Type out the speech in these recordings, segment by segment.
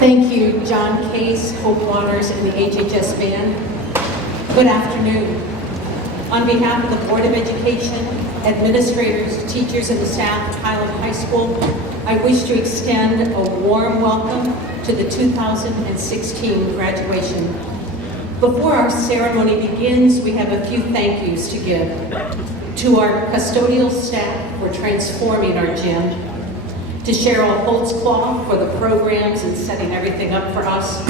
Thank you, John Case, Hope Waters, and the HHS band. Good afternoon. On behalf of the Board of Education, administrators, teachers, and the staff of Highland High School, I wish to extend a warm welcome to the 2016 graduation. Before our ceremony begins, we have a few thank yous to give. To our custodial staff for transforming our gym, to Cheryl Holtzclaw for the programs and setting everything up for us,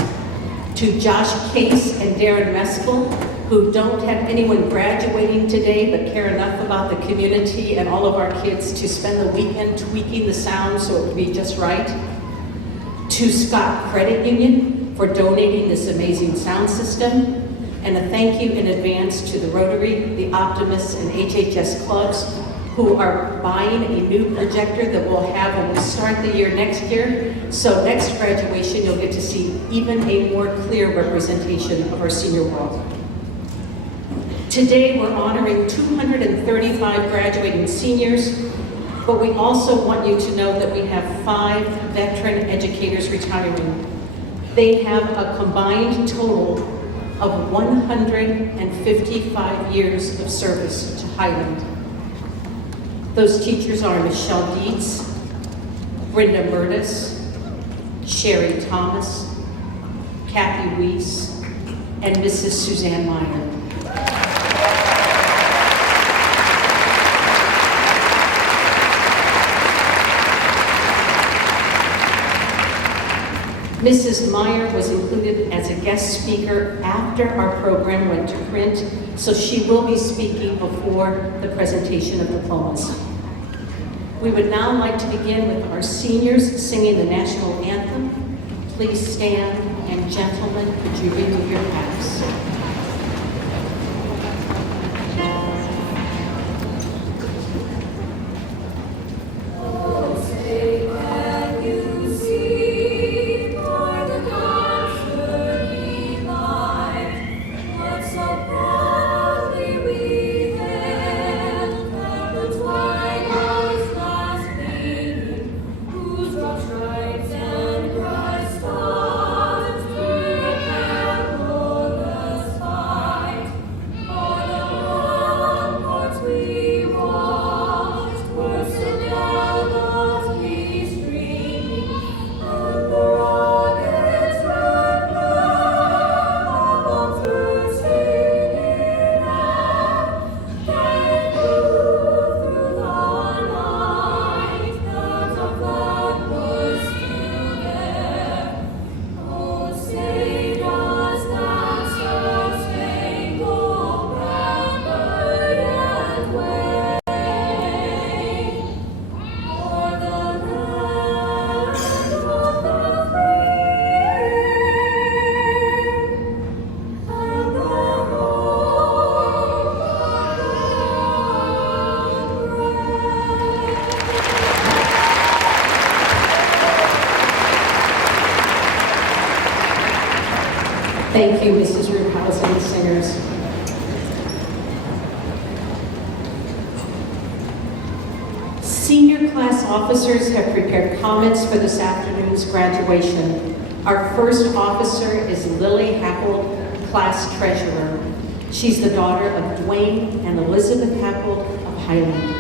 to Josh Case and Darren Meskel, who don't have anyone graduating today but care enough about the community and all of our kids to spend the weekend tweaking the sound so it would be just right, to Scott Credit Union for donating this amazing sound system, and a thank you in advance to the Rotary, the Optimists, and HHS clubs who are buying a new projector that we'll have when we start the year next year. So next graduation, you'll get to see even a more clear representation of our senior world. Today, we're honoring 235 graduating seniors, but we also want you to know that we have 5 veteran educators retiring. They have a combined total of 155 years of service to Highland. Those teachers are Michelle Dietz, Brenda Murtis, Sherry Thomas, Kathy Weiss, and Mrs. Suzanne Meyer. Mrs. Meyer was included as a guest speaker after our program went to print, so she will be speaking before the presentation of diplomas. We would now like to begin with our seniors singing the national anthem. Please stand, and gentlemen, could you remove your caps? Thank you, Mrs. Rueppausen and the singers. Senior class officers have prepared comments for this afternoon's graduation. Our first officer is Lily Happold, class treasurer. She's the daughter of Dwayne and Elizabeth Happold of Highland.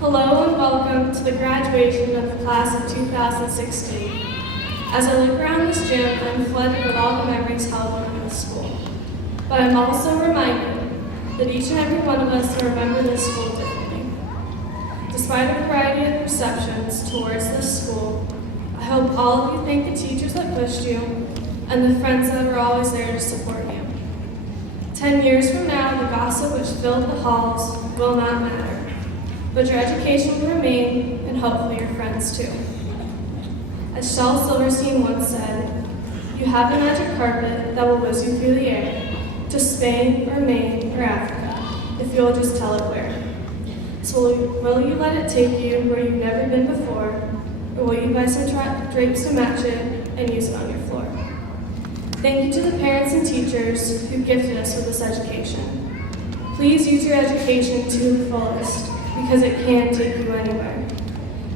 Hello and welcome to the graduation of the class of 2016. As I look around this gym, I'm flooded with all the memories held when I'm in school. But I'm also reminded that each and every one of us can remember this school differently. Despite a variety of perceptions towards this school, I hope all of you thank the teachers that pushed you and the friends that were always there to support you. 10 years from now, the gossip which filled the halls will not matter. But your education will remain, and hopefully your friends too. As Shel Silverstein once said, you have a magic carpet that will whiz you through the air, to Spain or Maine or Africa, if you'll just tell it where. So will you let it take you where you've never been before, or will you buy some drapes to match it and use it on your floor? Thank you to the parents and teachers who gifted us with this education. Please use your education to the fullest, because it can take you anywhere.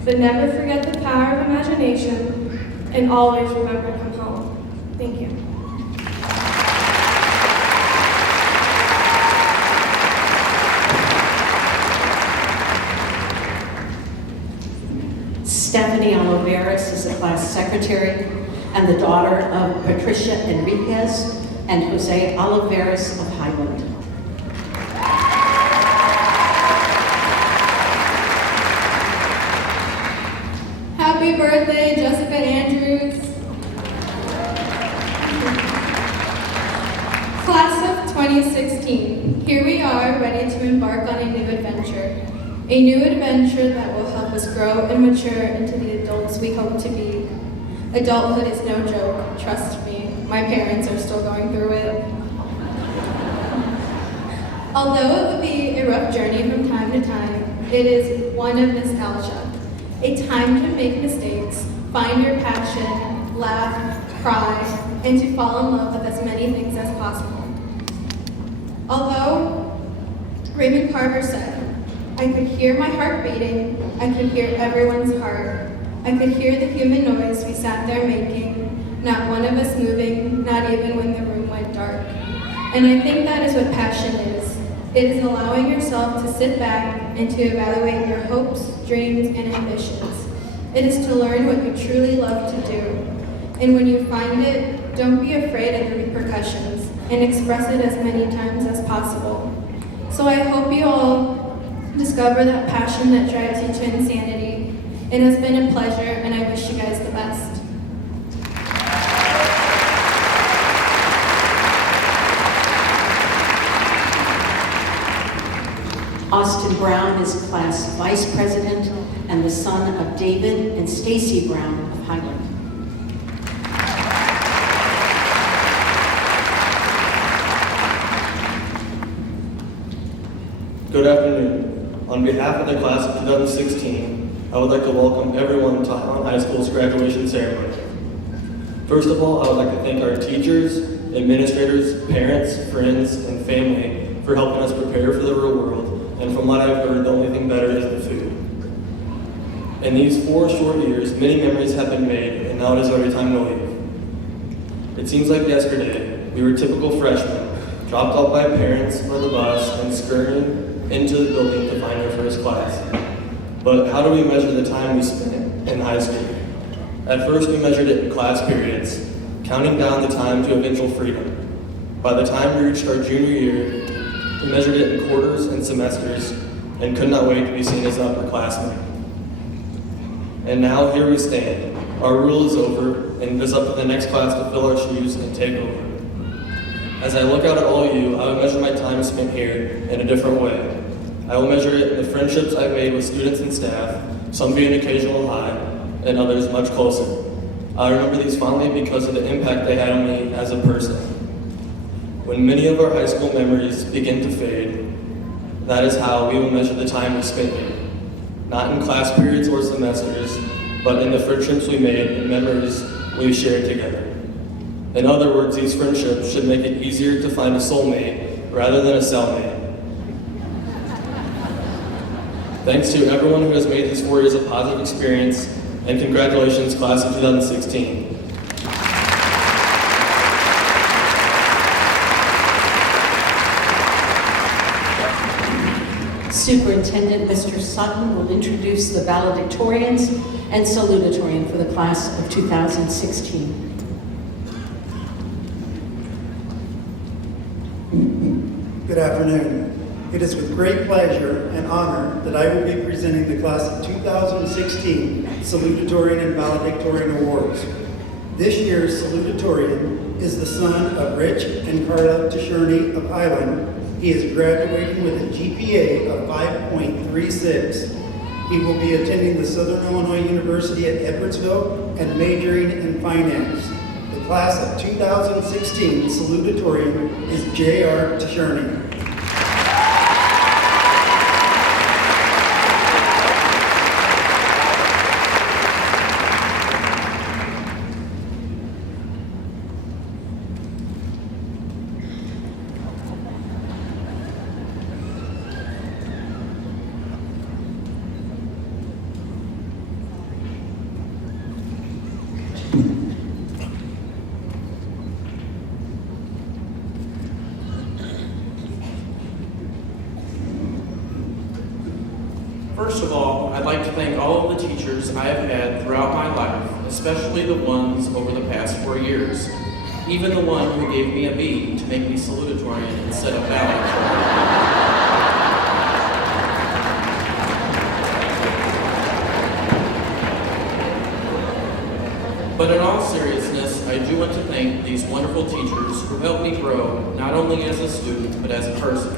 But never forget the power of imagination, and always remember to come home. Thank you. Stephanie Oliveras is the class secretary and the daughter of Patricia Enriquez and Jose Oliveras of Highland. Happy birthday, Jessica Andrews. Class of 2016, here we are ready to embark on a new adventure. A new adventure that will help us grow and mature into the adults we hope to be. Adulthood is no joke, trust me. My parents are still going through it. Although it will be a rough journey from time to time, it is one of nostalgia. A time to make mistakes, find your passion, laugh, cry, and to fall in love with as many things as possible. Although Raymond Carver said, I could hear my heart beating, I could hear everyone's heart. I could hear the human noise we sat there making, not one of us moving, not even when the room went dark. And I think that is what passion is. It is allowing yourself to sit back and to evaluate your hopes, dreams, and ambitions. It is to learn what you truly love to do. And when you find it, don't be afraid of the repercussions and express it as many times as possible. So I hope you all discover that passion that drives you to insanity. It has been a pleasure, and I wish you guys the best. Austin Brown is class vice president and the son of David and Stacy Brown of Highland. Good afternoon. On behalf of the class of 2016, I would like to welcome everyone to Highland High School's graduation ceremony. First of all, I would like to thank our teachers, administrators, parents, friends, and family for helping us prepare for the real world, and from what I've heard, the only thing better is the food. In these 4 short years, many memories have been made, and now it is already time to leave. It seems like yesterday, we were typical freshmen, dropped off by parents or the bus, and scurrying into the building to find our first class. But how do we measure the time we spent in high school? At first, we measured it in class periods, counting down the time to eventual freedom. By the time we reached our junior year, we measured it in quarters and semesters and could not wait to be seen as an upperclassmen. And now here we stand. Our rule is over, and it is up to the next class to fill our shoes and take over. As I look out at all of you, I will measure my time spent here in a different way. I will measure it in the friendships I've made with students and staff, some being occasional high, and others much closer. I remember these fondly because of the impact they had on me as a person. When many of our high school memories begin to fade, that is how we will measure the time we spent here. Not in class periods or semesters, but in the friendships we made and memories we shared together. In other words, these friendships should make it easier to find a soulmate rather than a cellmate. Thanks to everyone who has made these 4 years a positive experience, and congratulations, class of 2016. Superintendent Mr. Sutton will introduce the valedictorians and salutatorian for the class of 2016. Good afternoon. It is with great pleasure and honor that I will be presenting the class of 2016 salutatorian and valedictorian awards. This year's salutatorian is the son of Rich and Carla Tisherney of Highland. He is graduating with a GPA of 5.36. He will be attending the Southern Illinois University at Edwardsville and majoring in finance. The class of 2016 salutatorian is J.R. Tisherney. First of all, I'd like to thank all of the teachers I have had throughout my life, especially the ones over the past 4 years. Even the one who gave me a B to make me salutatorian instead of valedictorian. But in all seriousness, I do want to thank these wonderful teachers who helped me grow, not only as a student, but as a person.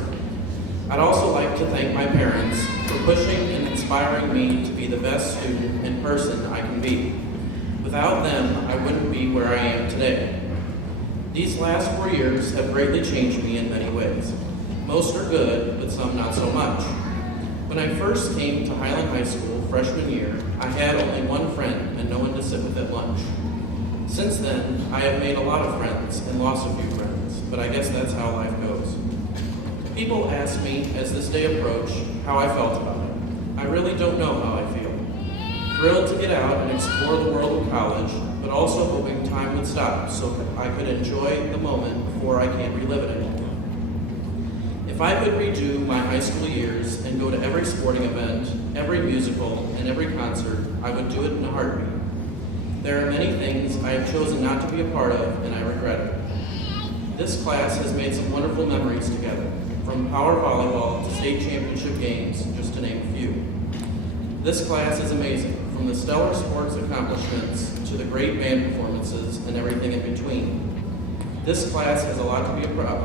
I'd also like to thank my parents for pushing and inspiring me to be the best student and person I can be. Without them, I wouldn't be where I am today. These last 4 years have greatly changed me in many ways. Most are good, but some not so much. When I first came to Highland High School freshman year, I had only one friend and no one to sit with at lunch. Since then, I have made a lot of friends and lost a few friends, but I guess that's how life goes. People ask me, as this day approached, how I felt about it. I really don't know how I feel. Thrilled to get out and explore the world of college, but also hoping time would stop so I could enjoy the moment before I can't relive it anymore. If I could redo my high school years and go to every sporting event, every musical, and every concert, I would do it in a heartbeat. There are many things I have chosen not to be a part of, and I regret it. This class has made some wonderful memories together, from power volleyball to state championship games, just to name a few. This class is amazing, from the stellar sports accomplishments to the great band performances and everything in between. This class has a lot to be proud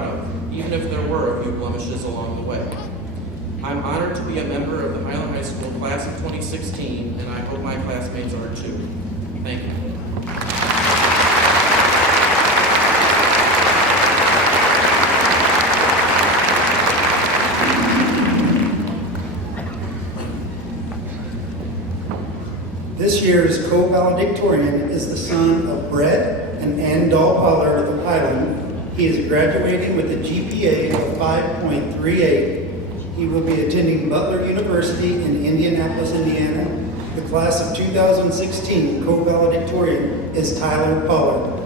of, even if there were a few blemishes along the way. I'm honored to be a member of the Highland High School class of 2016, and I hope my classmates are too. Thank you. This year's co-valedictorian is the son of Brett and Ann Dahl Pollard of Highland. He is graduating with a GPA of 5.38. He will be attending Butler University in Indianapolis, Indiana. The class of 2016 co-valedictorian is Tyler Pollard.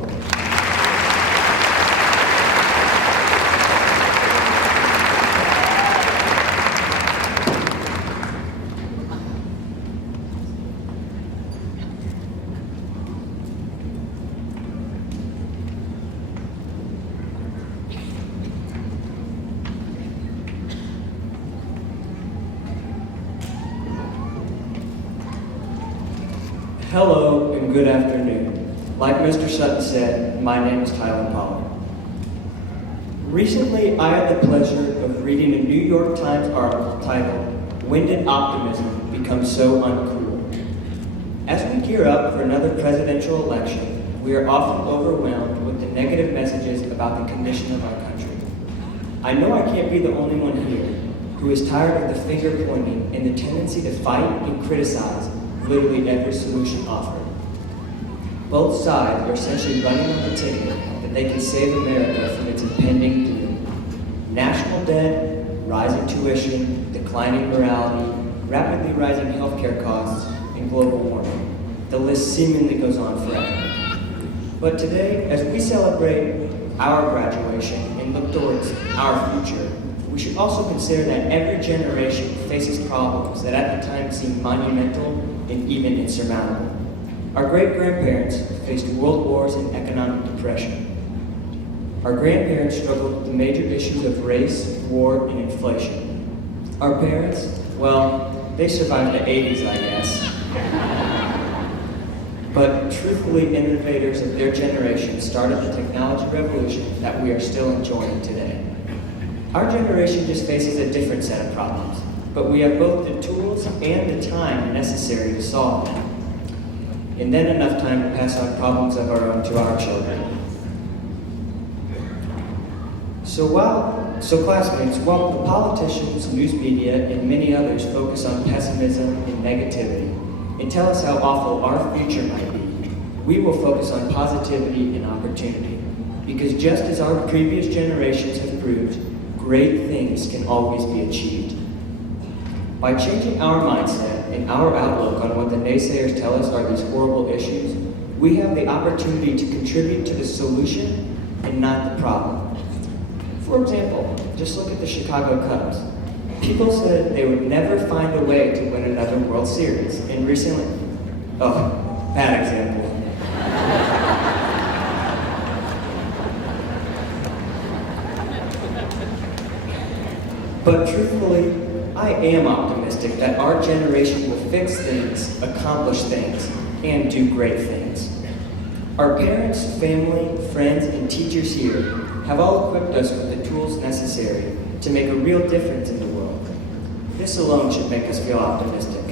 Hello and good afternoon. Like Mr. Sutton said, my name is Highland Pollard. Recently, I had the pleasure of reading a New York Times article titled, "When Did Optimism Become So Uncool?" As we gear up for another presidential election, we are often overwhelmed with the negative messages about the condition of our country. I know I can't be the only one here who is tired of the finger pointing and the tendency to fight and criticize literally every solution offered. Both sides are essentially running on the ticket that they can save America from its impending doom. National debt, rising tuition, declining morality, rapidly rising healthcare costs, and global warming. The list seemingly goes on forever. But today, as we celebrate our graduation and look towards our future, we should also consider that every generation faces problems that at the time seemed monumental and even insurmountable. Our great-grandparents faced world wars and economic depression. Our grandparents struggled with the major issues of race, war, and inflation. Our parents, well, they survived the 80s, I guess. But truthfully, innovators of their generation started the technology revolution that we are still enjoying today. Our generation just faces a different set of problems, but we have both the tools and the time necessary to solve them. And then enough time to pass on problems of our own to our children. So classmates, while the politicians, news media, and many others focus on pessimism and negativity and tell us how awful our future might be, we will focus on positivity and opportunity. Because just as our previous generations have proved, great things can always be achieved. By changing our mindset and our outlook on what the naysayers tell us are these horrible issues, we have the opportunity to contribute to the solution and not the problem. For example, just look at the Chicago Cubs. People said they would never find a way to win another World Series, and recently, oh, bad example. But truthfully, I am optimistic that our generation will fix things, accomplish things, and do great things. Our parents, family, friends, and teachers here have all equipped us with the tools necessary to make a real difference in the world. This alone should make us feel optimistic.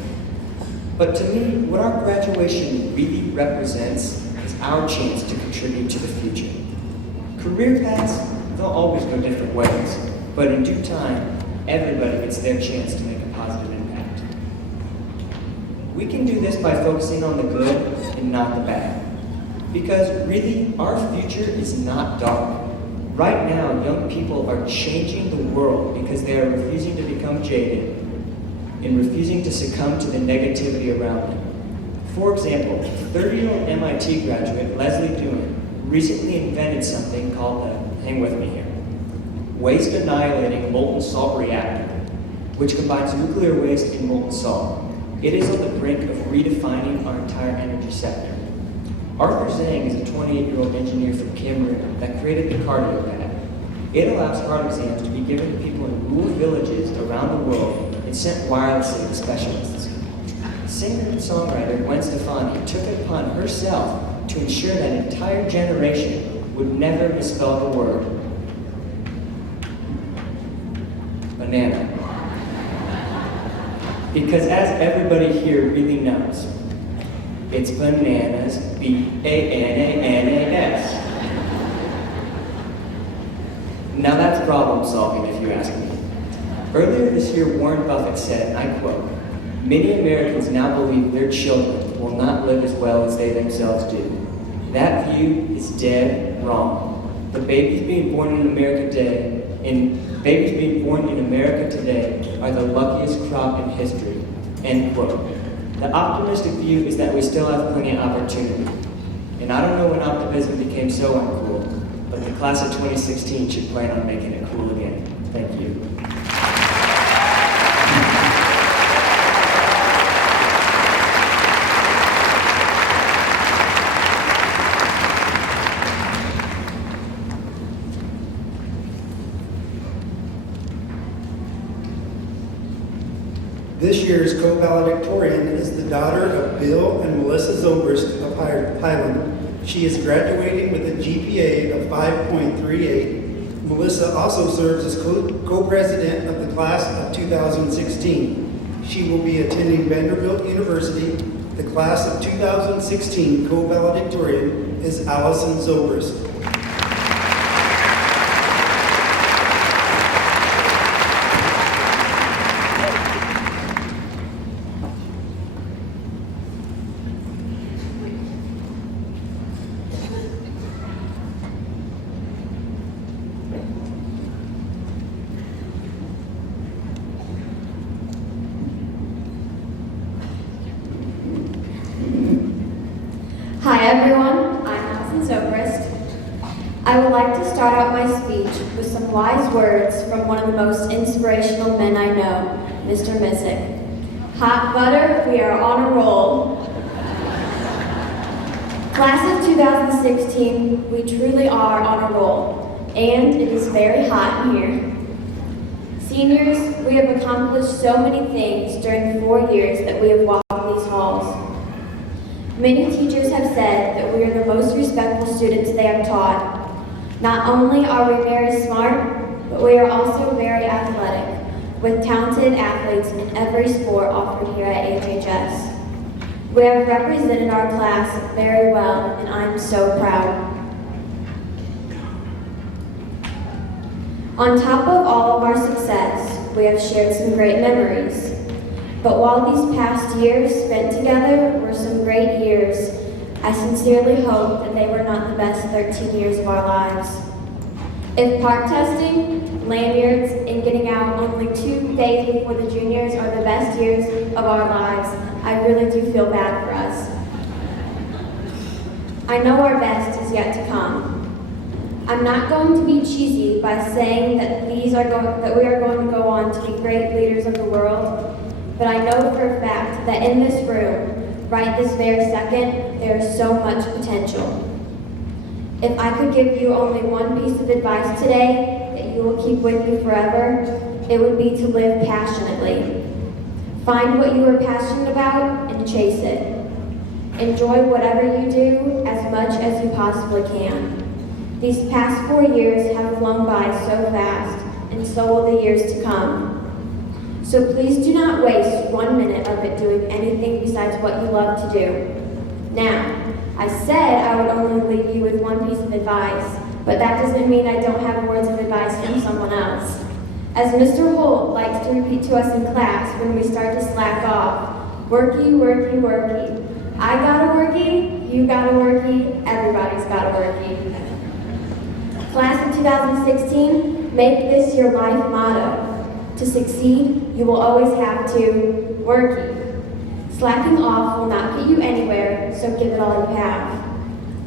But to me, what our graduation really represents is our chance to contribute to the future. Career paths, they'll always go different ways, but in due time, everybody gets their chance to make a positive impact. We can do this by focusing on the good and not the bad. Because really, our future is not dark. Right now, young people are changing the world because they are refusing to become jaded and refusing to succumb to the negativity around them. For example, 30-year-old MIT graduate Leslie Dewin recently invented something called the, hang with me here, waste annihilating molten salt reactor, which combines nuclear waste and molten salt. It is on the brink of redefining our entire energy sector. Arthur Zhang is a 28-year-old engineer from Cameroon that created the cardio pad. It allows heart exams to be given to people in rural villages around the world and sent wirelessly to specialists. Singer and songwriter Gwen Stefani took it upon herself to ensure that an entire generation would never misspell the word banana. Because as everybody here really knows, it's bananas, B-A-N-A-N-A-S. Now that's problem solving, if you ask me. Earlier this year, Warren Buffett said, and I quote, "Many Americans now believe their children will not live as well as they themselves do. That view is dead wrong. The babies being born in America today, are the luckiest crop in history." End quote. The optimistic view is that we still have plenty of opportunity. And I don't know when optimism became so uncool, but the class of 2016 should plan on making it cool again. Thank you. This year's co-valedictorian is the daughter of Bill and Melissa Zobrist of Highland. She is graduating with a GPA of 5.38. Melissa also serves as co-president of the class of 2016. She will be attending Vanderbilt University. The class of 2016 co-valedictorian is Allison Zobrist. Hi everyone, I'm Allison Zobrist. I would like to start out my speech with some wise words from one of the most inspirational men I know, Mr. Missick. Hot butter, we are on a roll. Class of 2016, we truly are on a roll, and it is very hot in here. Seniors, we have accomplished so many things during the 4 years that we have walked these halls. Many teachers have said that we are the most respectful students they have taught. Not only are we very smart, but we are also very athletic, with talented athletes in every sport offered here at HHS. We have represented our class very well, and I am so proud. On top of all of our success, we have shared some great memories. But while these past years spent together were some great years, I sincerely hope that they were not the best 13 years of our lives. If park testing, lanyards, and getting out only 2 days before the juniors are the best years of our lives, I really do feel bad for us. I know our best is yet to come. I'm not going to be cheesy by saying that we are going to go on to be great leaders of the world, but I know for a fact that in this room, right this very second, there is so much potential. If I could give you only one piece of advice today that you will keep with you forever, it would be to live passionately. Find what you are passionate about and chase it. Enjoy whatever you do as much as you possibly can. These past 4 years have flown by so fast, and so will the years to come. So please do not waste 1 minute of it doing anything besides what you love to do. Now, I said I would only leave you with one piece of advice, but that doesn't mean I don't have words of advice from someone else. As Mr. Holt likes to repeat to us in class when we start to slack off, worky, worky, worky. I got a worky, you got a worky, everybody's got a worky. Class of 2016, make this your life motto. To succeed, you will always have to worky. Slacking off will not get you anywhere, so give it all you have.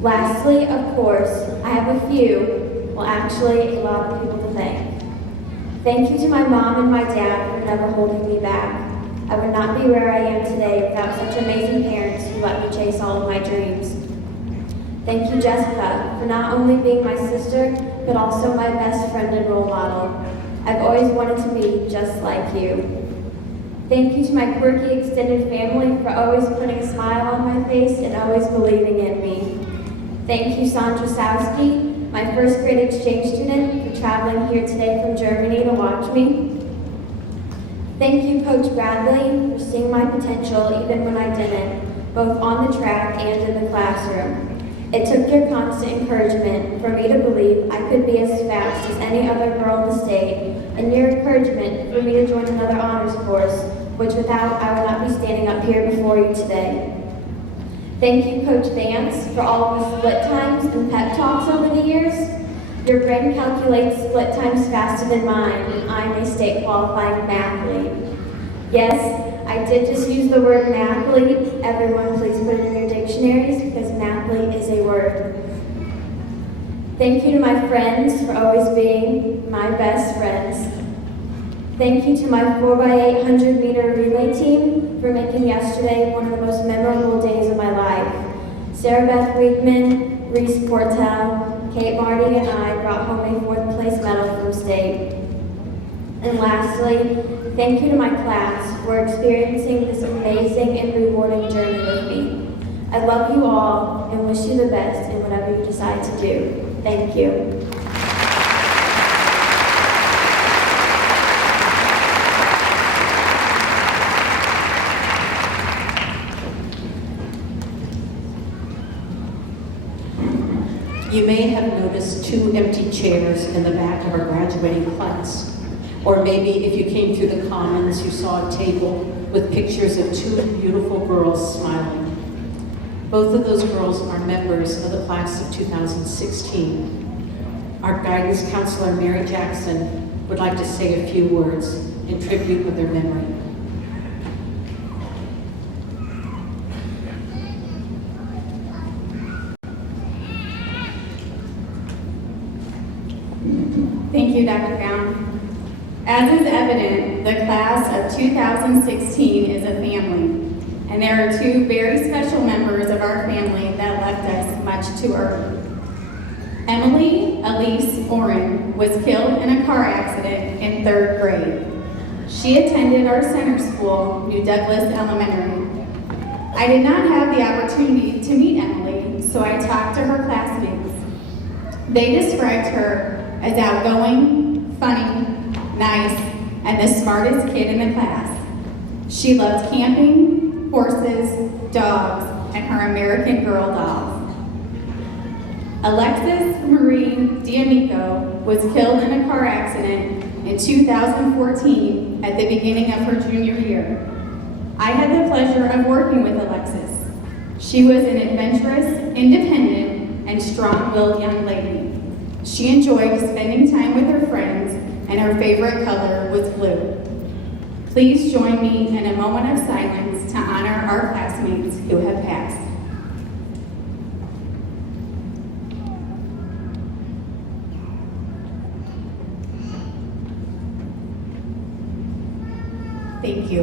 Lastly, of course, I have a few, well actually a lot of people to thank. Thank you to my mom and my dad for never holding me back. I would not be where I am today without such amazing parents who let me chase all of my dreams. Thank you, Jessica, for not only being my sister, but also my best friend and role model. I've always wanted to be just like you. Thank you to my quirky extended family for always putting a smile on my face and always believing in me. Thank you, Sandra Sowski, my first grade exchange student, for traveling here today from Germany to watch me. Thank you, Coach Bradley, for seeing my potential even when I didn't, both on the track and in the classroom. It took your constant encouragement for me to believe I could be as fast as any other girl in the state, and your encouragement for me to join another honors course, which without I would not be standing up here before you today. Thank you, Coach Vance, for all of the split times and pep talks over the years. Your brain calculates split times faster than mine, and I'm a state qualifying mathlete. Yes, I did just use the word mathlete. Everyone please put it in your dictionaries because mathlete is a word. Thank you to my friends for always being my best friends. Thank you to my 4x800 meter relay team for making yesterday one of the most memorable days of my life. Sarah Beth Riegman, Reese Portel, Kate Marty, and I brought home a 4th place medal from state. And lastly, thank you to my class for experiencing this amazing and rewarding journey with me. I love you all and wish you the best in whatever you decide to do. Thank you. You may have noticed 2 empty chairs in the back of our graduating class. Or maybe if you came through the Commons, you saw a table with pictures of 2 beautiful girls smiling. Both of those girls are members of the class of 2016. Our guidance counselor, Mary Jackson, would like to say a few words in tribute of their memory. Thank you, Dr. Brown. As is evident, the class of 2016 is a family, and there are 2 very special members of our family that left us much too early. Emily Elise Oren was killed in a car accident in 3rd grade. She attended our center school, New Douglas Elementary. I did not have the opportunity to meet Emily, so I talked to her classmates. They described her as outgoing, funny, nice, and the smartest kid in the class. She loved camping, horses, dogs, and her American Girl dolls. Alexis Marie D'Amico was killed in a car accident in 2014 at the beginning of her junior year. I had the pleasure of working with Alexis. She was an adventurous, independent, and strong-willed young lady. She enjoyed spending time with her friends, and her favorite color was blue. Please join me in a moment of silence to honor our classmates who have passed. Thank you.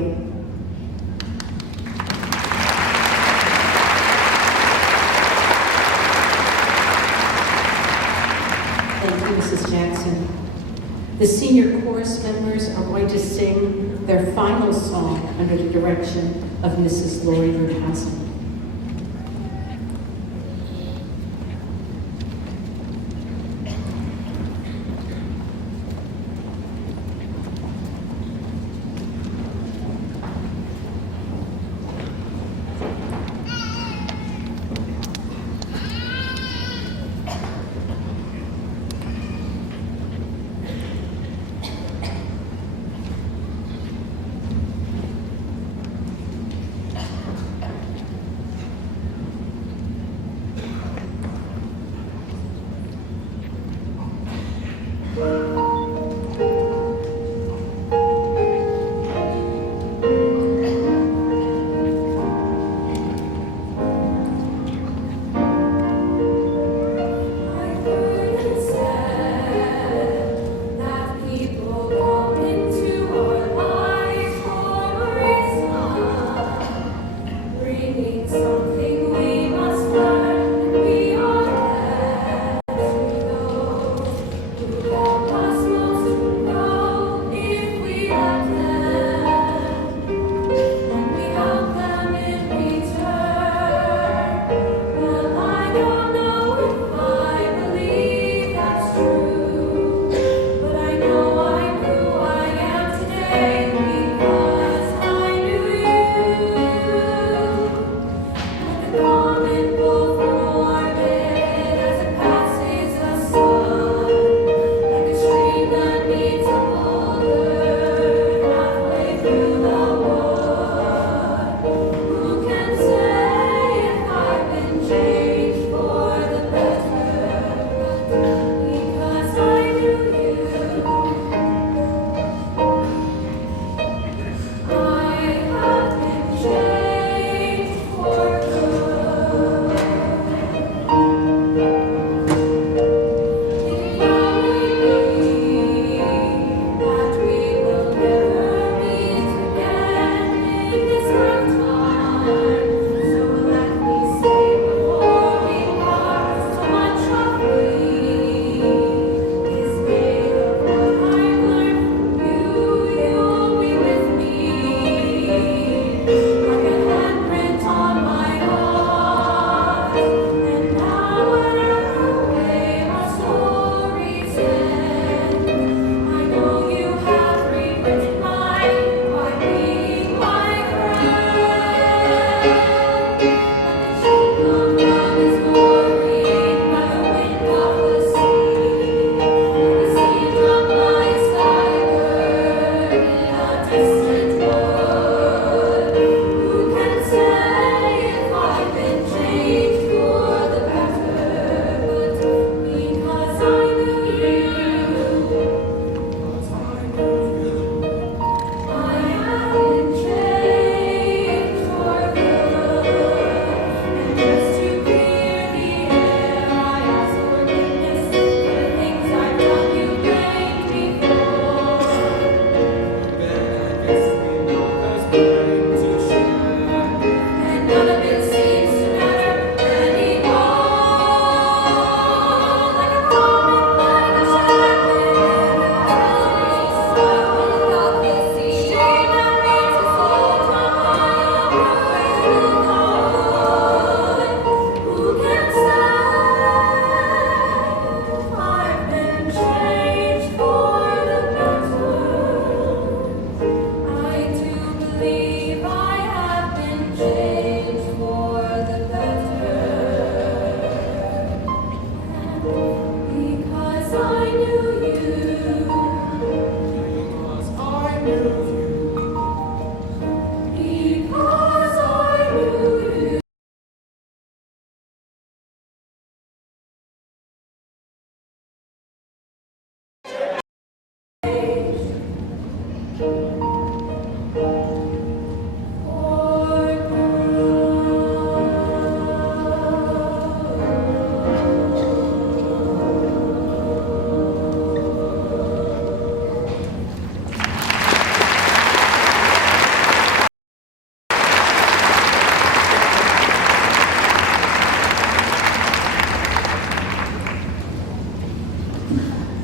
Thank you, Mrs. Jackson. The senior chorus members are going to sing their final song under the direction of Mrs. Lori Birdhausen.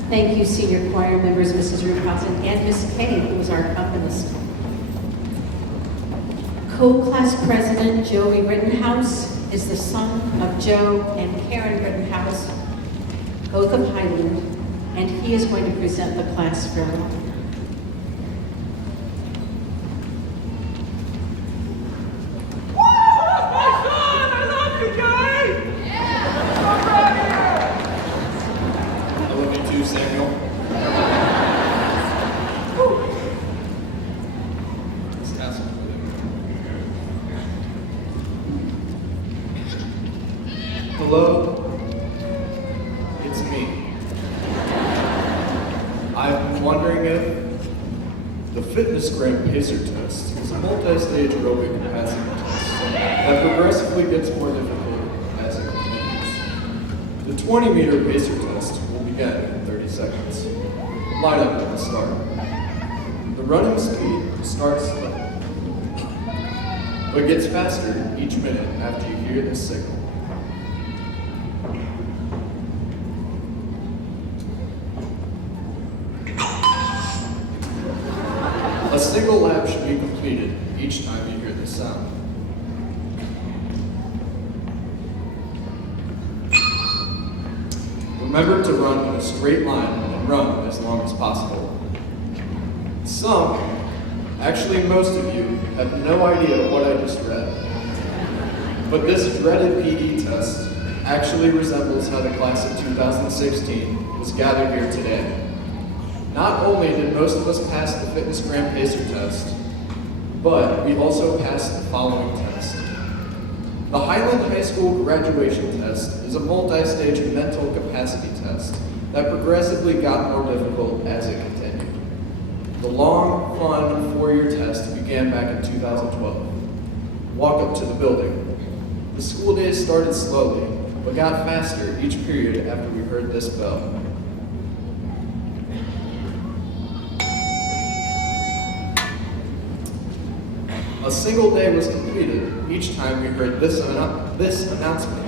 Thank you, senior choir members, Mrs. Ruthhausen and Miss Kay, who was our accompanist. Co-class president Joey Rittenhouse is the son of Joe and Karen Rittenhouse, both of Highland, and he is going to present the class farewell. Hello, it's me. I've been wondering if the fitness gram pacer test is a multi-stage aerobic capacity test that progressively gets more difficult as it continues. The 20-meter pacer test will begin in 30 seconds. Line up at the start. The running speed starts slow, but gets faster each minute after you hear the signal. A single lap should be completed each time you hear this sound. Remember to run in a straight line and run as long as possible. Some, actually most of you, have no idea what I just read. But this dreaded PE test actually resembles how the class of 2016 was gathered here today. Not only did most of us pass the fitness gram pacer test, but we also passed the following test. The Highland High School graduation test is a multi-stage mental capacity test that progressively got more difficult as it continued. The long, fun 4-year test began back in 2012. Walk up to the building. The school days started slowly, but got faster each period after we heard this bell. A single day was completed each time we heard this announcement.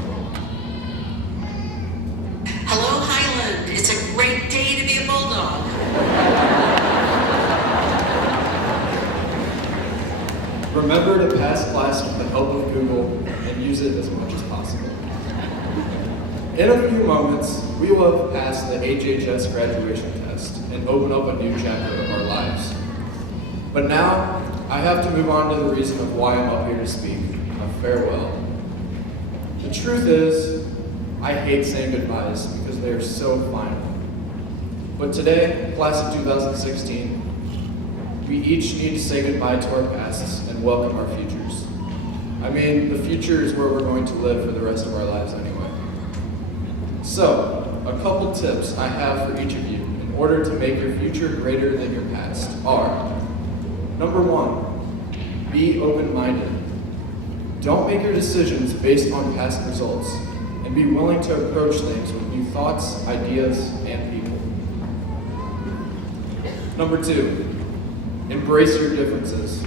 Hello, Highland. It's a great day to be a Bulldog. Remember to pass class with the help of Google and use it as much as possible. In a few moments, we will have passed the HHS graduation test and open up a new chapter of our lives. But now, I have to move on to the reason of why I'm up here to speak, a farewell. The truth is, I hate saying goodbyes because they are so final. But today, class of 2016, we each need to say goodbye to our pasts and welcome our futures. I mean, the future is where we're going to live for the rest of our lives anyway. So, a couple tips I have for each of you in order to make your future greater than your past are: Number 1, be open-minded. Don't make your decisions based on past results, and be willing to approach things with new thoughts, ideas, and people. Number 2, embrace your differences.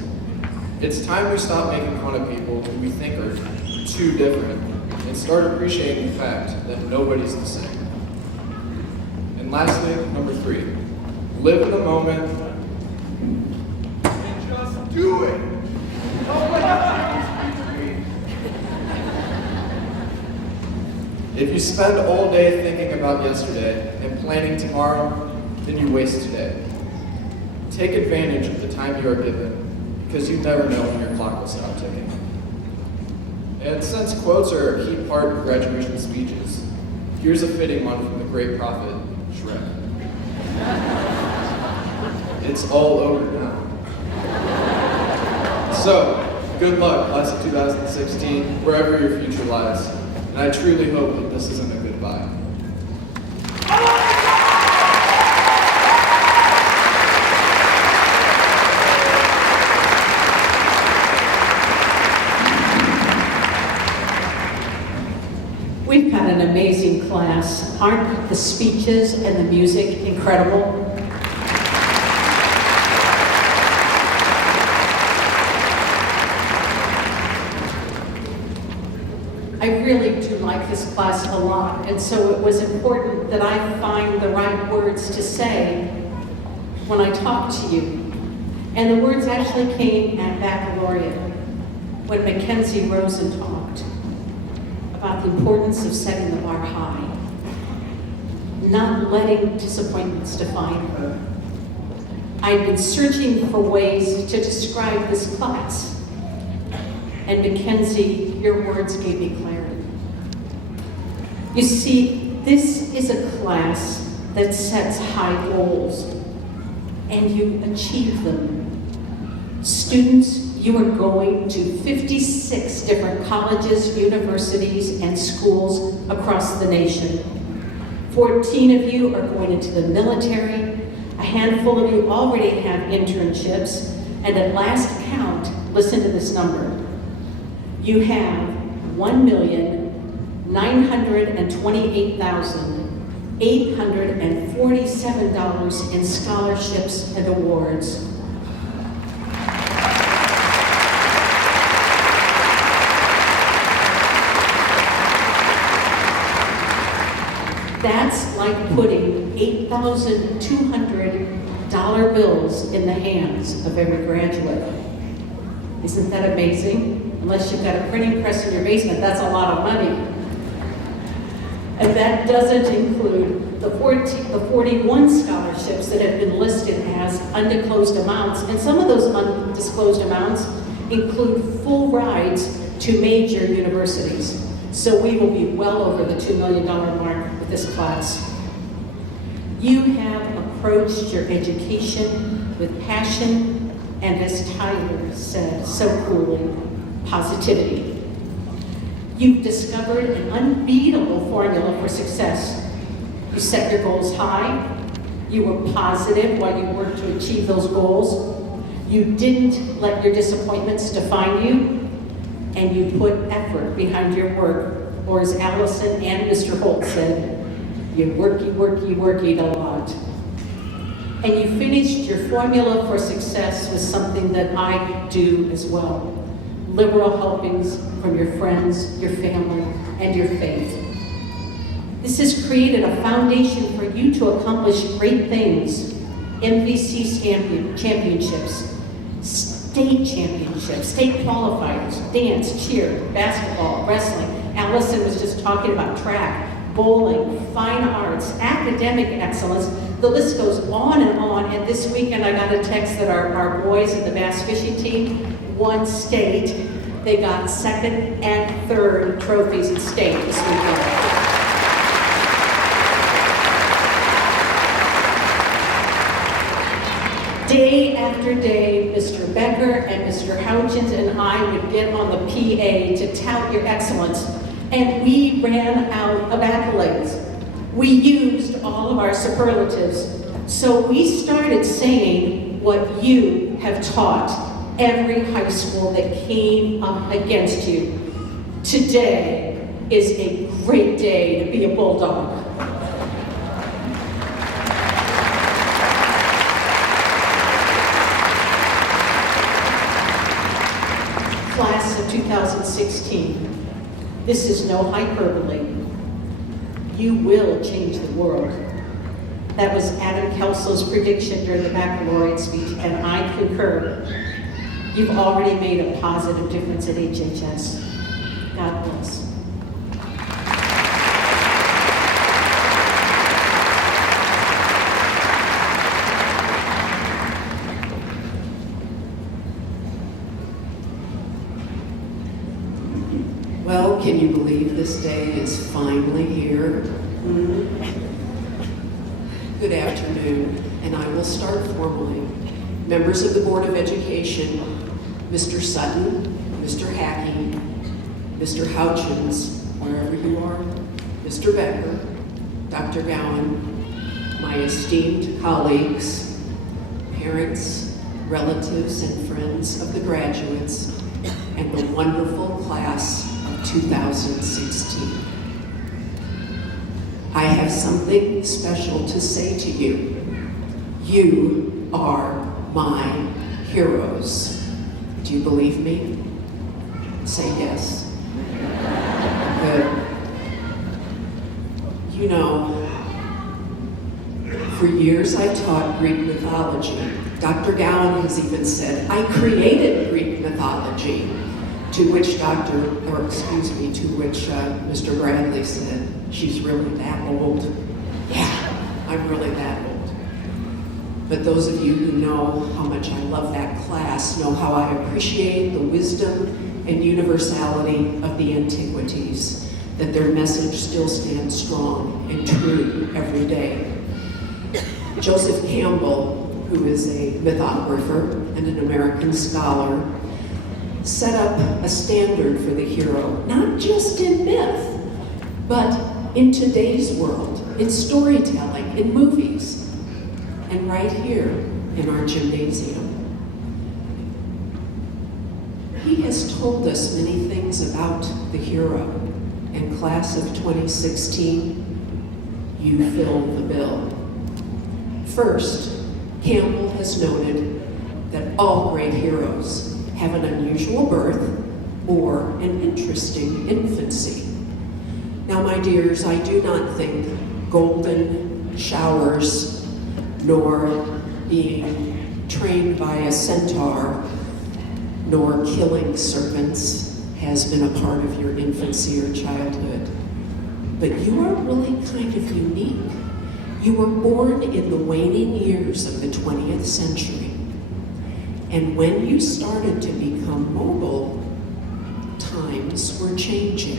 It's time we stop making fun of people who we think are too different and start appreciating the fact that nobody's the same. And lastly, number 3, live in the moment. Do it! If you spend all day thinking about yesterday and planning tomorrow, then you waste today. Take advantage of the time you are given, because you never know when your clock will stop ticking. And since quotes are a key part of graduation speeches, here's a fitting one from the great prophet, Shrek. It's all over now. So, good luck, class of 2016, wherever your future lies. And I truly hope that this isn't a goodbye. We've got an amazing class. Aren't the speeches and the music incredible? I really do like this class a lot, and so it was important that I find the right words words to say when I talk to you. And the words actually came at baccalaureate when Mackenzie Rosen talked about the importance of setting the bar high, not letting disappointments define her. I've been searching for ways to describe this class, and Mackenzie, your words gave me clarity. You see, this is a class that sets high goals, and you achieve them. Students, you are going to 56 different colleges, universities, and schools across the nation. 14 of you are going into the military. A handful of you already have internships. And at last count, listen to this number. You have $1,928,847 in scholarships and awards. That's like putting $8,200 bills in the hands of every graduate. Isn't that amazing? Unless you've got a printing press in your basement, that's a lot of money. And that doesn't include the 41 scholarships that have been listed as undisclosed amounts. And some of those undisclosed amounts include full rides to major universities. So we will be well over the $2 million mark with this class. You have approached your education with passion and, as Tyler said so coolly, positivity. You've discovered an unbeatable formula for success. You set your goals high. You were positive while you worked to achieve those goals. You didn't let your disappointments define you. And you put effort behind your work, or as Allison and Mr. Holt said, you workied a lot. And you finished your formula for success with something that I do as well. Liberal helpings from your friends, your family, and your faith. This has created a foundation for you to accomplish great things. MVC championships, state championships, state qualifiers, dance, cheer, basketball, wrestling. Allison was just talking about track, bowling, fine arts, academic excellence. The list goes on. And this weekend I got a text that our boys in the bass fishing team won state. They got second and third trophies in state this weekend. Day after day, Mr. Becker and Mr. Houchins and I would get on the PA to tout your excellence, and we ran out of accolades. We used all of our superlatives, so we started saying what you have taught every high school that came up against you. Today is a great day to be a Bulldog. Class of 2016, this is no hyperbole. You will change the world. That was Adam Kelso's prediction during the baccalaureate speech, and I concur. You've already made a positive difference at HHS. God bless. Well, can you believe this day is finally here? Good afternoon, and I will start formally. Members of the Board of Education, Mr. Sutton, Mr. Hackey, Mr. Houchins, wherever you are, Mr. Becker, Dr. Gowan, my esteemed colleagues, parents, relatives, and friends of the graduates, and the wonderful class of 2016. I have something special to say to you. You are my heroes. Do you believe me? Say yes. Good. You know, For years I taught Greek mythology. Dr. Gowan has even said, I created Greek mythology, to which Mr. Bradley said, she's really that old. Yeah, I'm really that old. But those of you who know how much I love that class know how I appreciate the wisdom and universality of the antiquities, that their message still stands strong and true every day. Joseph Campbell, who is a mythographer and an American scholar, set up a standard for the hero, not just in myth, but in today's world, in storytelling, in movies, and right here in our gymnasium. He has told us many things about the hero, and class of 2016, you fill the bill. First, Campbell has noted that all great heroes have an unusual birth or an interesting infancy. Now, my dears, I do not think golden showers, nor being trained by a centaur, nor killing serpents has been a part of your infancy or childhood. But you are really kind of unique. You were born in the waning years of the 20th century. And when you started to become mobile, times were changing.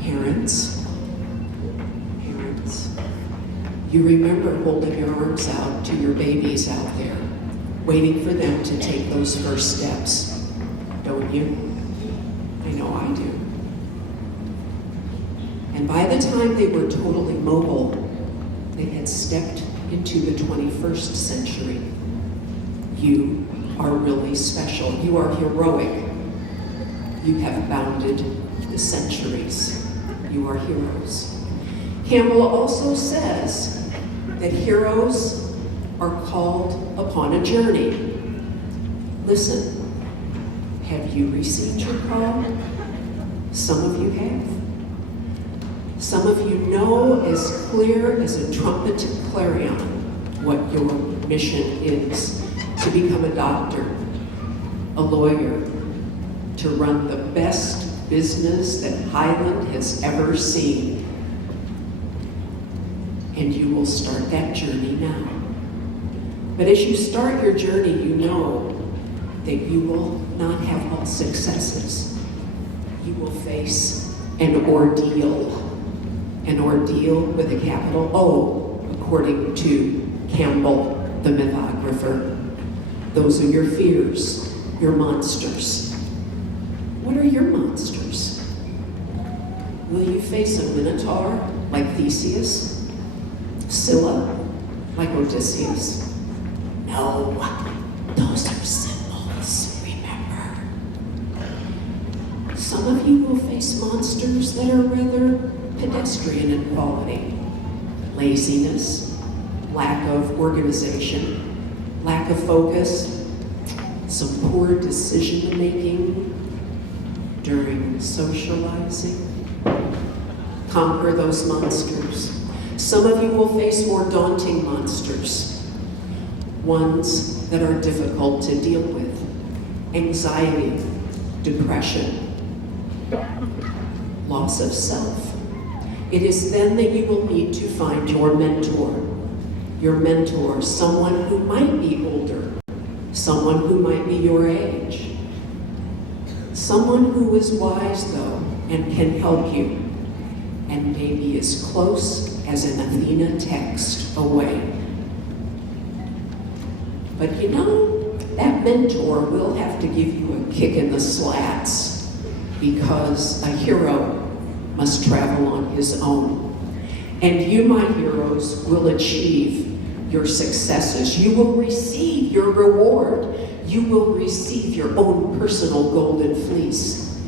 Parents, you remember holding your arms out to your babies out there, waiting for them to take those first steps, don't you? I know I do. And by the time they were totally mobile, they had stepped into the 21st century. You are really special. You are heroic. You have bounded the centuries. You are heroes. Campbell also says that heroes are called upon a journey. Listen, have you received your call? Some of you have. Some of you know as clear as a trumpeted clarion what your mission is: to become a doctor, a lawyer, to run the best business that Highland has ever seen. And you will start that journey now. But as you start your journey, you know that you will not have all successes. You will face an ordeal with a capital O, according to Campbell, the mythographer. Those are your fears, your monsters. What are your monsters? Will you face a minotaur like Theseus? Scylla like Odysseus? No, those are symbols, remember. Some of you will face monsters that are rather pedestrian in quality. Laziness, lack of organization, lack of focus, some poor decision-making during socializing. Conquer those monsters. Some of you will face more daunting monsters, ones that are difficult to deal with. Anxiety, depression, loss of self. It is then that you will need to find your mentor. Your mentor, someone who might be older, someone who might be your age, someone who is wise though and can help you, and maybe as close as an Athena text away. But you know, that mentor will have to give you a kick in the slats, because a hero must travel on his own. And you, my heroes, will achieve your successes. You will receive your reward. You will receive your own personal golden fleece.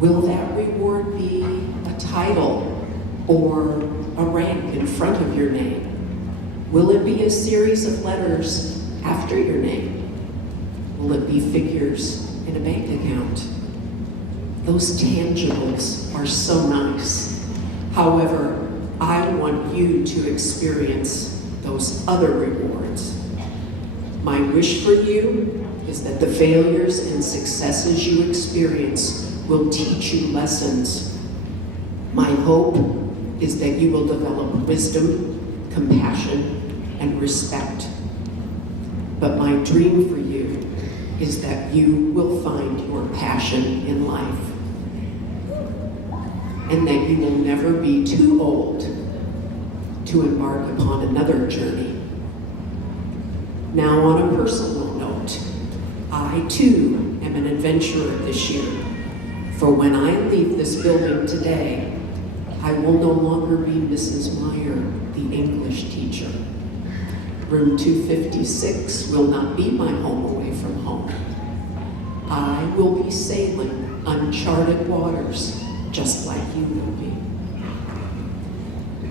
Will that reward be a title or a rank in front of your name? Will it be a series of letters after your name? Will it be figures in a bank account? Those tangibles are so nice. However, I want you to experience those other rewards. My wish for you is that the failures and successes you experience will teach you lessons. My hope is that you will develop wisdom, compassion, and respect. But my dream for you is that you will find your passion in life, and that you will never be too old to embark upon another journey. Now, on a personal note, I too am an adventurer this year, for when I leave this building today, I will no longer be Mrs. Meyer, the English teacher. Room 256 will not be my home away from home. I will be sailing uncharted waters, just like you will be.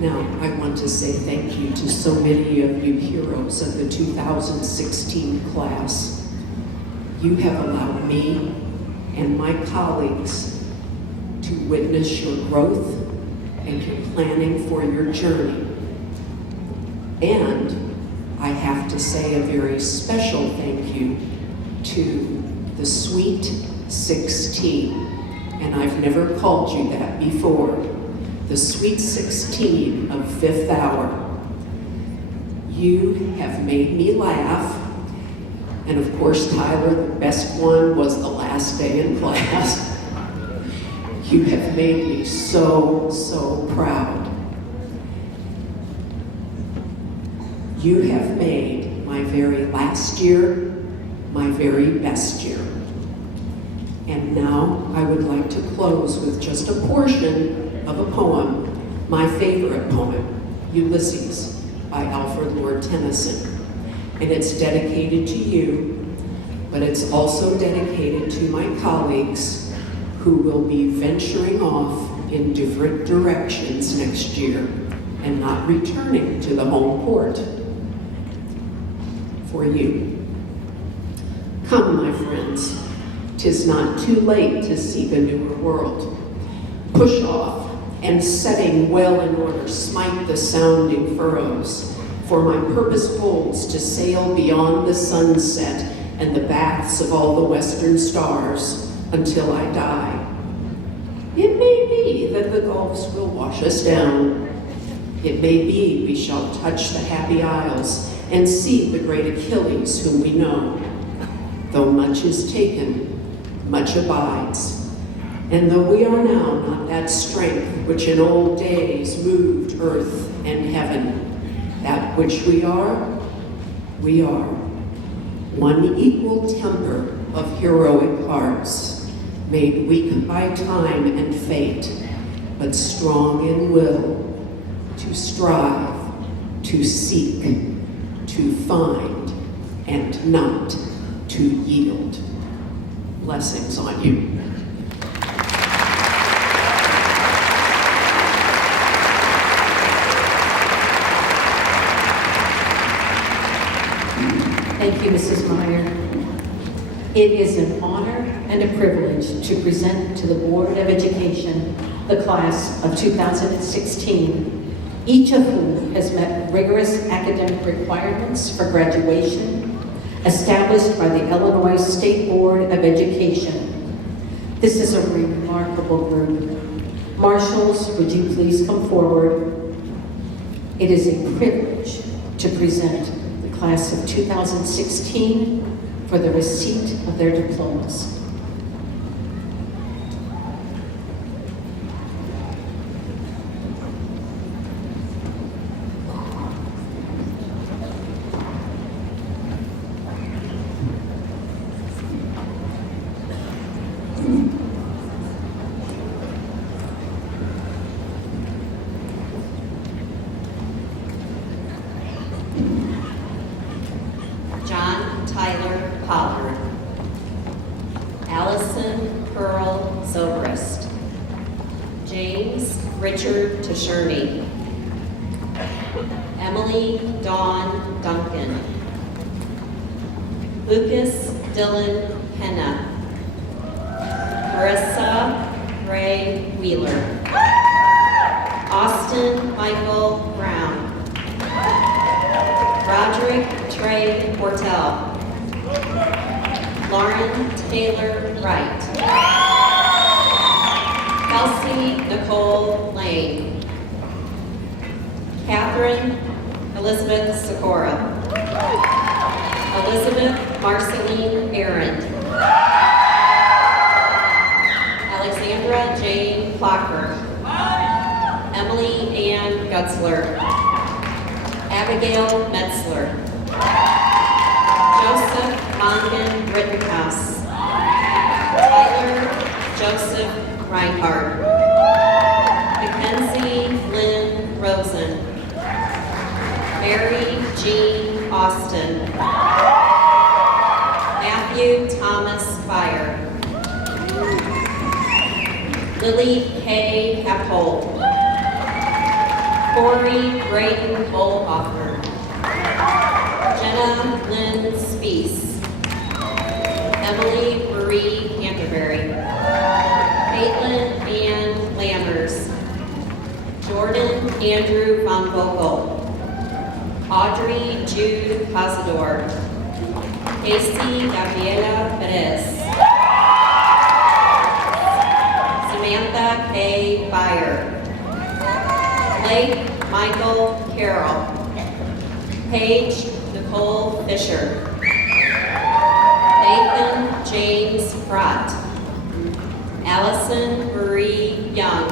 Now, I want to say thank you to so many of you heroes of the 2016 class. You have allowed me and my colleagues to witness your growth and your planning for your journey. And I have to say a very special thank you to the Sweet 16. And I've never called you that before. The Sweet 16 of 5th Hour. You have made me laugh. And of course, Tyler, the best one was the last day in class. You have made me so, so proud. You have made my very last year my very best year. And now I would like to close with just a portion of a poem, my favorite poem, Ulysses, by Alfred Lord Tennyson. And it's dedicated to you, but it's also dedicated to my colleagues who will be venturing off in different directions next year and not returning to the home port. For you. Come, my friends, 'tis not too late to seek a newer world. Push off, and setting well in order, smite the sounding furrows. For my purpose holds to sail beyond the sunset and the baths of all the western stars until I die. It may be that the gulfs will wash us down. It may be we shall touch the happy isles and see the great Achilles whom we know. Though much is taken, much abides. And though we are now not that strength which in old days moved earth and heaven, that which we are one equal temper of heroic hearts, made weak by time and fate, but strong in will, to strive, to seek, to find, and not to yield. Blessings on you. Thank you, Mrs. Meyer. It is an honor and a privilege to present to the Board of Education the class of 2016, each of whom has met rigorous academic requirements for graduation established by the Illinois State Board of Education. This is a remarkable group. Marshals, would you please come forward? It is a privilege to present the class of 2016 for the receipt of their diplomas. Tyler Pollard, Allison Pearl Zobrist, James Richard Tasherney, Emily Dawn Duncan, Lucas Dylan Penna, Marissa Ray Wheeler, Austin Austin Michael Brown. Roderick Trey Portel. Lauren Taylor Wright. Kelsey Nicole Lane. Catherine Elizabeth Sikora. Elizabeth Marceline Aaron. Alexandra Jane Clocker. Emily Ann Gutzler. Abigail Metzler. Joseph Mongan Rittenhouse. Tyler Joseph Reinhardt. Mackenzie Lynn Rosen. Mary Jean Austin. Matthew Thomas Fire. Lily K. Caphold. Corey Braden Bullhofer. Jenna Lynn Spees. Emily Marie Canterbury. Caitlin Ann Lammers. Jordan Andrew Von Vogel. Audrey Jude Cazador. Casey Gabriela Perez. Samantha K. Byer. Blake Michael Carroll. Paige Nicole Fisher. Nathan James Pratt. Allison Marie Young.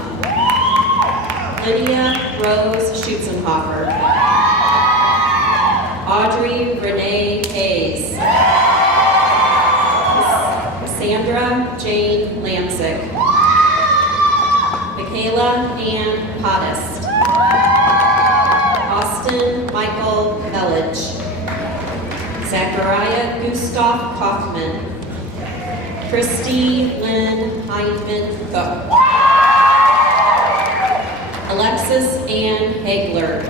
Lydia Rose Schutzenhofer. Audrey Renee Hayes. Cassandra Jane Lamsick. Michaela Ann Pottist. Austin Michael Bellich. Zachariah Gustav Kaufman. Christy Lynn Hindman Cook. Alexis Ann Hagler.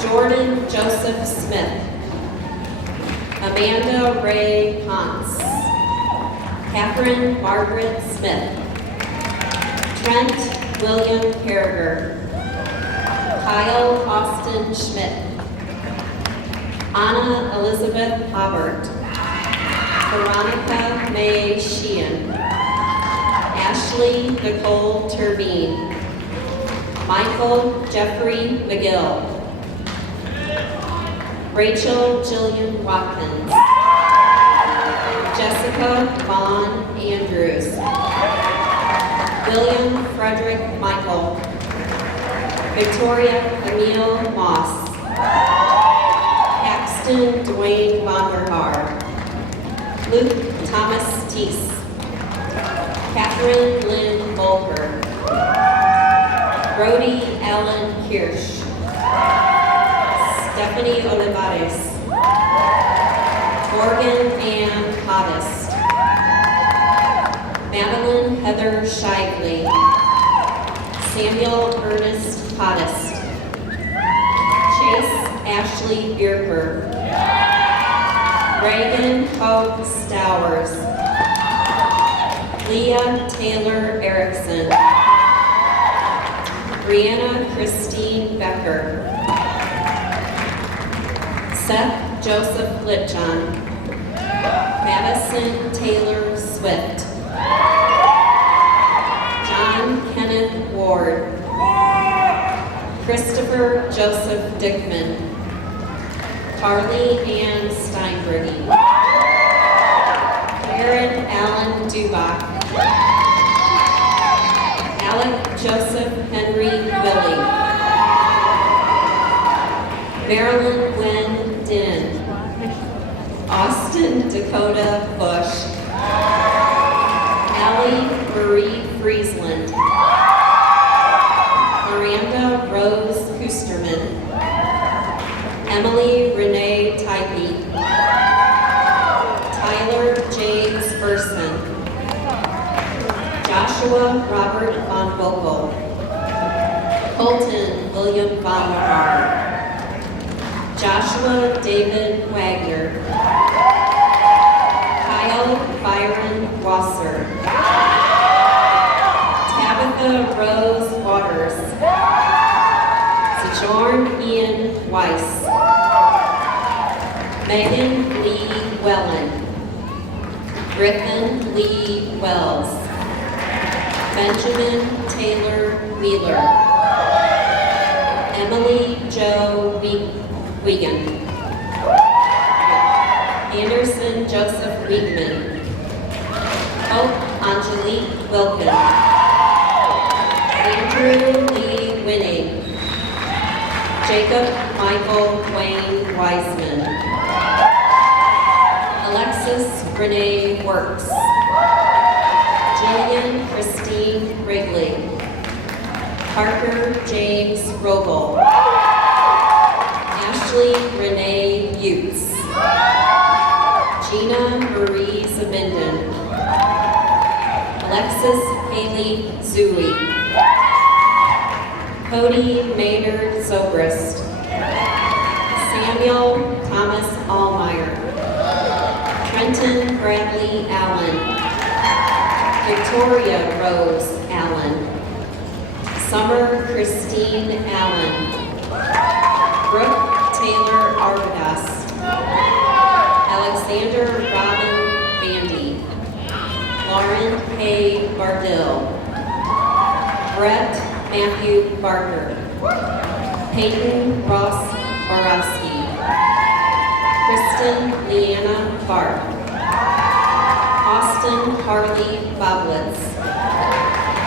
Jordan Joseph Smith. Amanda Ray Hans. Catherine Margaret Smith. Trent William Carriger. Kyle Austin Schmidt. Anna Elizabeth Hobart. Veronica May Sheehan. Ashley Nicole Turbine. Michael Jeffrey McGill. Rachel Jillian Watkins. Jessica Vaughn Andrews. William Frederick Michael. Victoria Emile Moss. Paxton Dwayne Vonderhaar. Luke Thomas Teese. Catherine Lynn Volker. Brody Allen Kirsch. Stephanie Olivares. Morgan Ann Hottest. Madeline Heather Shively. Samuel Ernest Hottest. Chase Ashley Bierker. Reagan Hope Stowers. Leah Taylor Erickson. Brianna Christine Becker. Seth Joseph Litchon. Madison Taylor Swift. John Kenneth Ward. Christopher Joseph Dickman. Carly Ann Steinbergy. Aaron Allen Dubach. Alec Joseph Henry Willie. Marilyn Gwen Din. Austin Dakota Bush. Allie Marie Friesland. Miranda Rose Kusterman. Emily Renee Type. Tyler James Burson. Joshua Robert Von Vogel. Colton William Von Haar. Joshua David Wagner. Kyle Byron Wasser. Tabitha Rose Waters. Weiss. Megan Lee Wellen. Griffin Lee Wells. Benjamin Taylor Wheeler. Emily Jo Wiegand. Anderson Joseph Wiegman. Hope Angelique Wilkin. Andrew Lee Winning. Jacob Michael Wayne Wiseman. Alexis Renee Works. Jillian Christine Wrigley. Parker James Rogel. Ashley Renee Utes. Gina Marie Zabinden. Alexis Haley Zooey. Cody Maynard Zobrist. Samuel Thomas Allmeyer. Trenton Bradley Allen. Victoria Rose Allen. Summer Christine Allen. Brooke Taylor Arbogast. Alexander Robin Bandy. Lauren Hay Bardill. Brett Matthew Barker. Peyton Ross Borowski. Kristen Leanna Bark. Austin Harley Boblitz.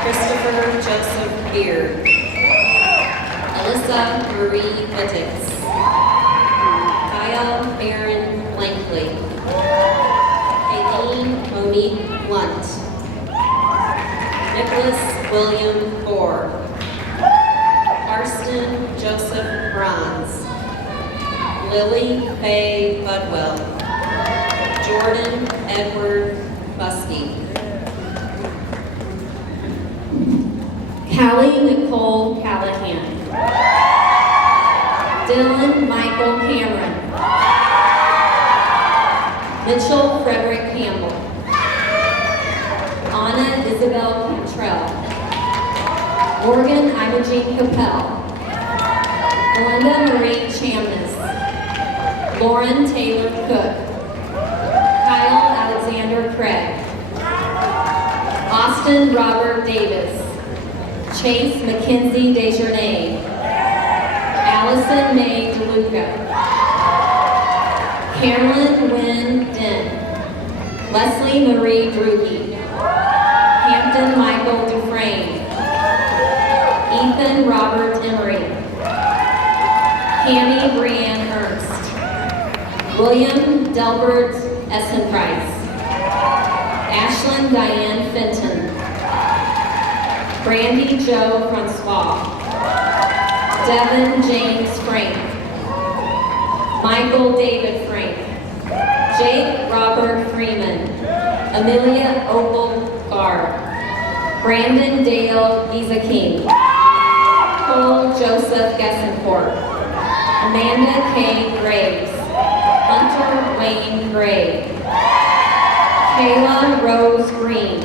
Christopher Joseph Beard. Alyssa Marie Vittix. Kyle Aaron Blankley. Aileen Monique Blunt. Nicholas William Gore. Karsten Joseph Bronze. Lily Faye Budwell. Jordan Edward Buskey. Callie Nicole Callahan. Dylan Michael Cameron. Mitchell Frederick Campbell. Anna Isabel Cantrell. Morgan Imogene Capel. Melinda Marie Chamness. Lauren Taylor Cook. Kyle Alexander Craig. Austin Robert Davis. Chase Mackenzie Desjardins. Allison Mae DeLuca. Carolyn Wynn Den. Leslie Marie Drugi. Hampton Michael Dufresne. Ethan Robert Emery. Cammie Brianne Ernst. William Delbert Essenprice. Ashlyn Diane Fenton. Brandy Jo Francois. Devin James Frank. Michael David Frank. Jake Robert Freeman. Amelia Opal Garb. Brandon Dale Giza King. Cole Joseph Gessencourt. Amanda K. Graves. Hunter Wayne Gray. Kayla Rose Green.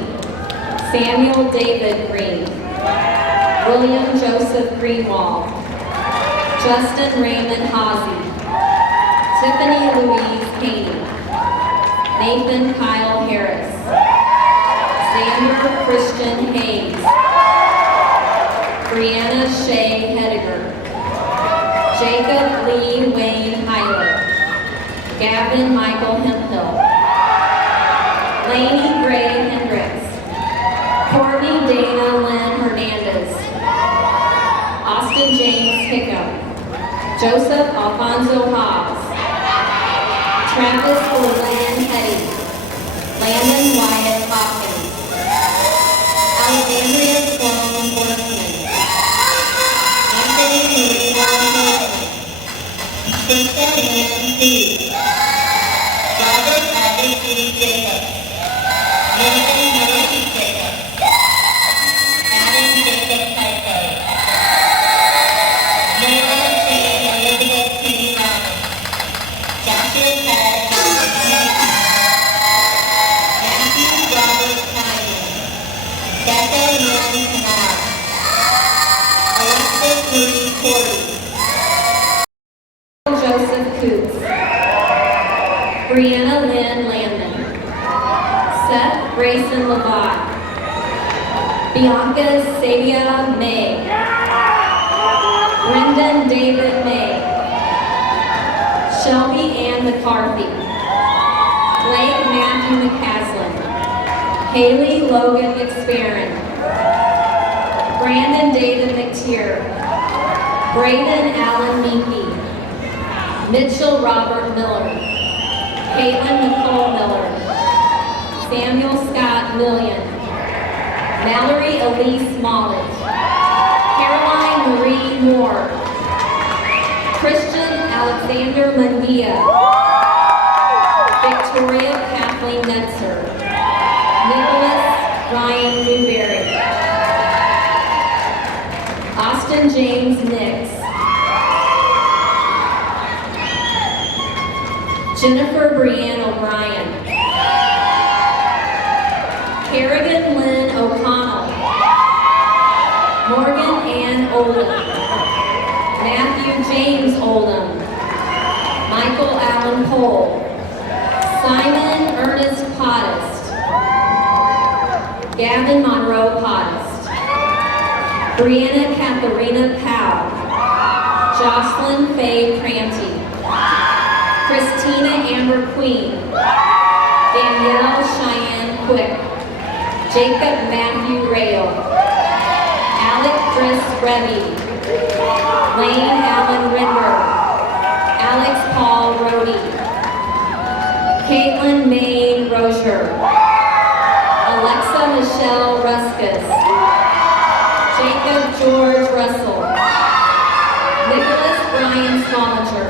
Samuel David Green. William Joseph Greenwald. Justin Raymond Hawsey. Tiffany Louise Haney. Nathan Kyle Harris. Xander Christian Hayes. Brianna Shea Hediger. Jacob Lee Wayne Heiler. Gavin Michael Hemphill. Lainey Gray Hendricks. Courtney Dana Lynn Hernandez. Austin James Hickam. Joseph Alfonso Hobbs. Travis Leland Hetty. Landon Wyatt Hopkins. Alexandria Sloan Workman. Anthony Marino Hilton. Krista Lynn Hughes. Robert Albert Lee Jacobs. Nathan Murphy Jacobs. Adam Jacob Typo. Noah Shane Elizabeth P. Ryan. Joshua Ted Joseph Hayes. Matthew Robert Simon. Becca Lynn Canal. Alexis Marie Cordy. Coots, Brianna Lynn Landman, Seth Grayson Levant, Bianca Sadia May, Brendan David May, Shelby Ann McCarthy, Blake Matthew McCaslin, Haley Logan McSparron, Brandon David McTier, Braden Allen Meeky, Mitchell Robert Miller, Caitlin Nicole Miller, Samuel Scott Millian, Mallory Elise Smollett, Caroline Marie Moore, Christian Alexander Mundia, Victoria Kathleen Netzer, Nicholas Ryan Newberry, Austin James Nix, Jennifer Brianne O'Brien, Kerrigan Lynn O'Connell, Morgan Ann Oldham, Matthew James Oldham, Michael Allen Pohl, Simon Ernest Pottist, Gavin Monroe Pottist, Brianna Katharina Powell, Jocelyn Faye Cranty, Christina Amber Queen, Danielle Cheyenne Quick, Jacob Matthew Rail, Alec Chris Revy, Lane Allen Rinder, Alex Paul Rohde, Caitlin Maine Rozier, Alexa Michelle Ruskus, Jacob George Russell, Nicholas Brian Smolinger,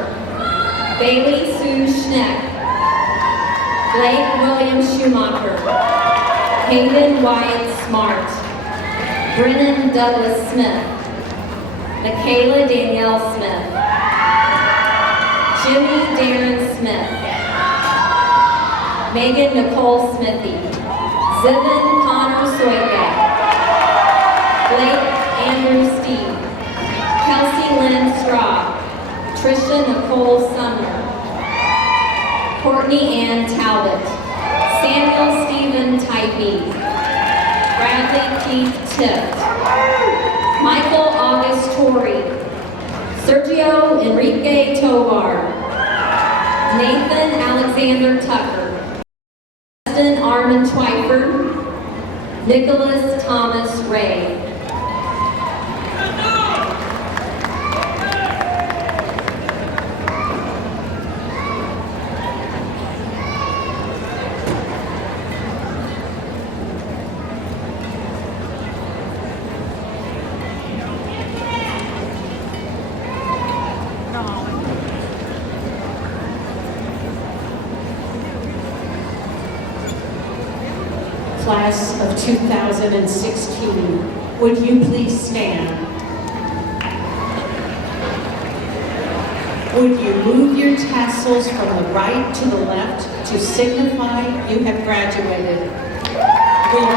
Bailey Sue Schneck, Blake William Schumacher, Hayden Wyatt Smart, Brennan Douglas Smith, Michaela Danielle Smith, Jimmy Darren Smith, Megan Nicole Smithy, Zivin Connor Soike, Blake Andrew Steve, Kelsey Lynn Straw, Trisha Nicole Sumner, Courtney Ann Talbot, Samuel Stephen Typee, Bradley Keith Tift, Michael August Torrey, Sergio Enrique Tovar, Nathan Alexander Tucker, Justin Armin Twyford, Nicholas Thomas Ray. Class of 2016, would you please stand? Would you move your tassels from the right to the left to signify you have graduated? Will you